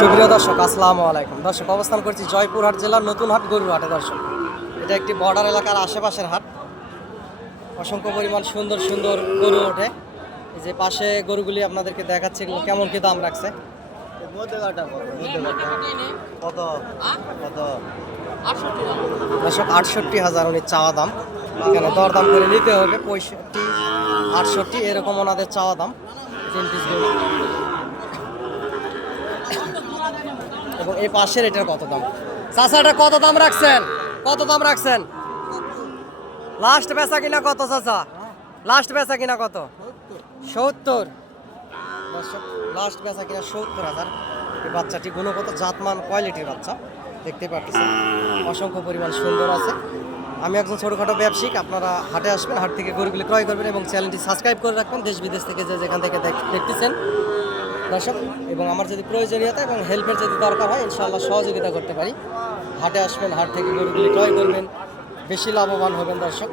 সুপ্রিয় দর্শক, আসসালামু আলাইকুম। দর্শক, অবস্থান করছি জয়পুরহাট জেলার নতুন হাট গরুর হাটে। দর্শক, এটা একটি বর্ডার এলাকার আশেপাশের হাট। অসংখ্য পরিমাণ সুন্দর সুন্দর গরু ওঠে। এই যে পাশে গরুগুলি আপনাদেরকে দেখাচ্ছে, এগুলো কেমন কি দাম রাখছে। দর্শক, 68,000 উনি চাওয়া দাম। এখানে দরদাম করে নিতে হবে। 65, 68 এরকম ওনাদের চাওয়া দাম। 3 পিস গরু। এবং এই পাশের এটার কত দাম? চাচা, এটা কত দাম রাখছেন? কত দাম রাখছেন? লাস্ট বেচা কিনা কত চাচা? লাস্ট বেচা কিনা কত? 70। দর্শক, লাস্ট বেচা কিনা 70,000। এই বাচ্চাটি গুণগত জাতমান কোয়ালিটির বাচ্চা, দেখতে পাচ্ছেন। অসংখ্য পরিমাণ সুন্দর আছে। আমি একজন ছোটোখাটো ব্যবসায়িক। আপনারা হাটে আসবেন, হাট থেকে গরুগুলি ক্রয় করবেন এবং চ্যানেলটি সাবস্ক্রাইব করে রাখবেন দেশ বিদেশ থেকে যেখান থেকে দেখতেছেন দর্শক। এবং আমার যদি প্রয়োজনীয়তা এবং হেল্পের যদি দরকার হয়, ইনশাআল্লাহ সহযোগিতা করতে পারি। হাটে আসবেন, হাট থেকে গরুগুলি ক্রয় করবেন, বেশি লাভবান হবেন দর্শক।